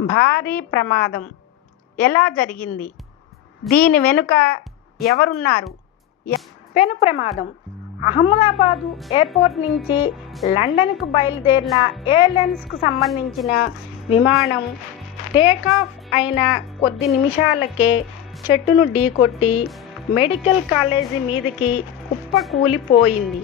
భారీ ప్రమాదం. ఎలా జరిగింది? దీని వెనుక ఎవరున్నారు? ఎ- పెను ప్రమాదం. అహ్మదాబాదు ఎయిర్పోర్ట్ నుంచి లండన్కు బయలుదేరిన ఎయిర్లైన్స్కు సంబంధించిన విమానం టేకాఫ్ అయిన కొద్ది నిమిషాలకే చెట్టును ఢీకొట్టి మెడికల్ కాలేజీ మీదకి కుప్ప కూలిపోయింది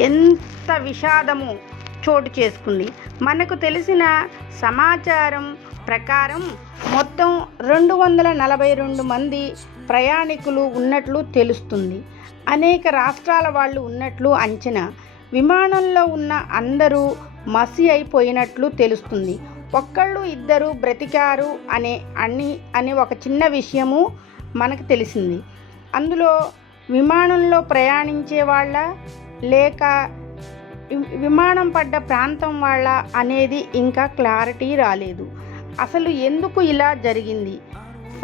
ఎంత విషాదము! చోటు చేసుకుంది. మనకు తెలిసిన సమాచారం ప్రకారం మొత్తం రెండు వందల నలభై రెండు మంది ప్రయాణికులు ఉన్నట్లు తెలుస్తుంది. అనేక రాష్ట్రాల వాళ్ళు ఉన్నట్లు అంచనా. విమానంలో ఉన్న అందరూ మసి అయిపోయినట్లు తెలుస్తుంది. ఒక్కళ్ళు ఇద్దరు బ్రతికారు అనే అని అనే ఒక చిన్న విషయము మనకు తెలిసింది. అందులో విమానంలో ప్రయాణించే వాళ్ళ లేక విమానం పడ్డ ప్రాంతం వాళ్ళ అనేది ఇంకా క్లారిటీ రాలేదు. అసలు ఎందుకు ఇలా జరిగింది?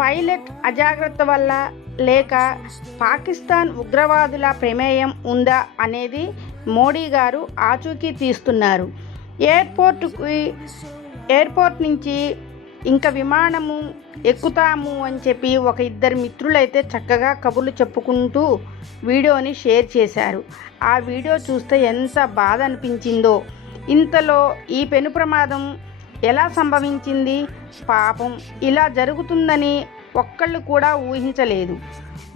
పైలట్ అజాగ్రత్త వల్ల లేక పాకిస్తాన్ ఉగ్రవాదుల ప్రమేయం ఉందా అనేది మోడీ గారు ఆచూకీ తీస్తున్నారు. ఎయిర్పోర్టుకి ఎయిర్పోర్ట్ నుంచి ఇంకా విమానము ఎక్కుతాము అని చెప్పి ఒక ఇద్దరు మిత్రులైతే చక్కగా కబుర్లు చెప్పుకుంటూ వీడియోని షేర్ చేశారు. ఆ వీడియో చూస్తే ఎంత బాధ అనిపించిందో. ఇంతలో ఈ పెను ప్రమాదం ఎలా సంభవించింది? పాపం ఇలా జరుగుతుందని ఒక్కళ్ళు కూడా ఊహించలేదు.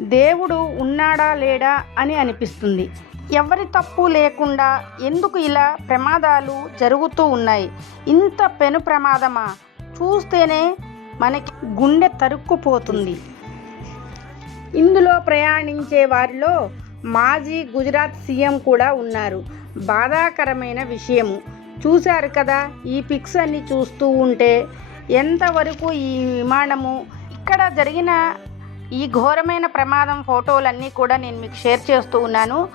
దేవుడు ఉన్నాడా లేడా అని అనిపిస్తుంది. ఎవరి తప్పు లేకుండా ఎందుకు ఇలా ప్రమాదాలు జరుగుతూ ఉన్నాయి? ఇంత పెను ప్రమాదమా? చూస్తేనే మనకి గుండె తరుక్కుపోతుంది. ఇందులో ప్రయాణించే వారిలో మాజీ గుజరాత్ సీఎం కూడా ఉన్నారు. బాధాకరమైన విషయము. చూశారు కదా ఈ పిక్స్ అన్ని చూస్తూ ఉంటే ఎంతవరకు ఈ విమానము ఇక్కడ జరిగిన ఈ ఘోరమైన ప్రమాదం ఫోటోలన్నీ కూడా నేను మీకు షేర్ చేస్తూ ఉన్నాను.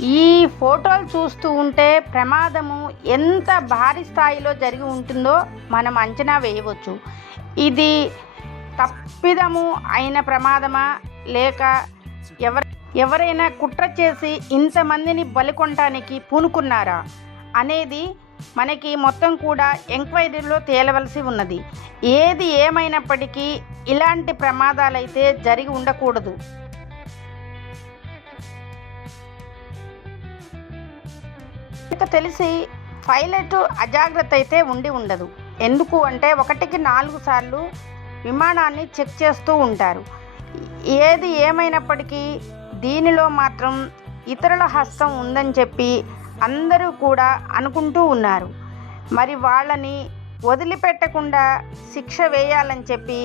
ఈ ఫోటోలు చూస్తూ ఉంటే ప్రమాదము ఎంత భారీ స్థాయిలో జరిగి ఉంటుందో మనం అంచనా వేయవచ్చు. ఇది తప్పిదము అయిన ప్రమాదమా? లేక ఎవర ఎవరైనా కుట్ర చేసి ఇంతమందిని బలికొనటానికి పూనుకున్నారా? అనేది మనకి మొత్తం కూడా ఎంక్వైరీలో తేలవలసి ఉన్నది. ఏది ఏమైనప్పటికీ ఇలాంటి ప్రమాదాలైతే జరిగి ఉండకూడదు. ఇక తెలిసి పైలట్ అజాగ్రత్త అయితే ఉండి ఉండదు. ఎందుకు అంటే ఒకటికి నాలుగు సార్లు విమానాన్ని చెక్ చేస్తూ ఉంటారు. ఏది ఏమైనప్పటికీ దీనిలో మాత్రం ఇతరుల హస్తం ఉందని చెప్పి అందరూ కూడా అనుకుంటూ ఉన్నారు. మరి వాళ్ళని వదిలిపెట్టకుండా శిక్ష వేయాలని చెప్పి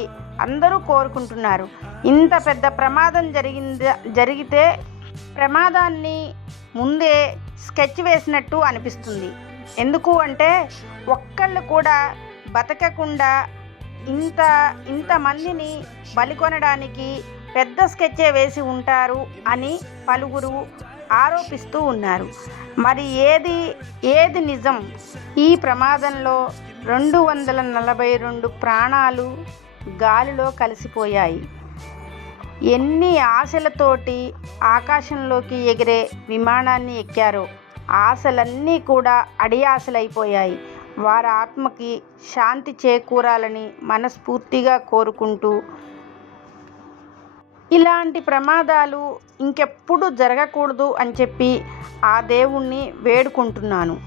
అందరూ కోరుకుంటున్నారు. ఇంత పెద్ద ప్రమాదం జరిగింది జరిగితే ప్రమాదాన్ని ముందే స్కెచ్ వేసినట్టు అనిపిస్తుంది. ఎందుకు అంటే ఒక్కళ్ళు కూడా బతకకుండా ఇంత ఇంతమందిని బలికొనడానికి పెద్ద స్కెచ్చే వేసి ఉంటారు అని పలువురు ఆరోపిస్తూ ఉన్నారు. మరి ఏది ఏది నిజం? ఈ ప్రమాదంలో రెండు వందల నలభై రెండు ప్రాణాలు గాలిలో కలిసిపోయాయి. ఎన్ని ఆశలతోటి ఆకాశంలోకి ఎగిరే విమానాన్ని ఎక్కారో ఆశలన్నీ కూడా అడియాశలైపోయాయి. వారి ఆత్మకి శాంతి చేకూరాలని మనస్ఫూర్తిగా కోరుకుంటూ ఇలాంటి ప్రమాదాలు ఇంకెప్పుడు జరగకూడదు అని చెప్పి ఆ దేవుణ్ణి వేడుకుంటున్నాను.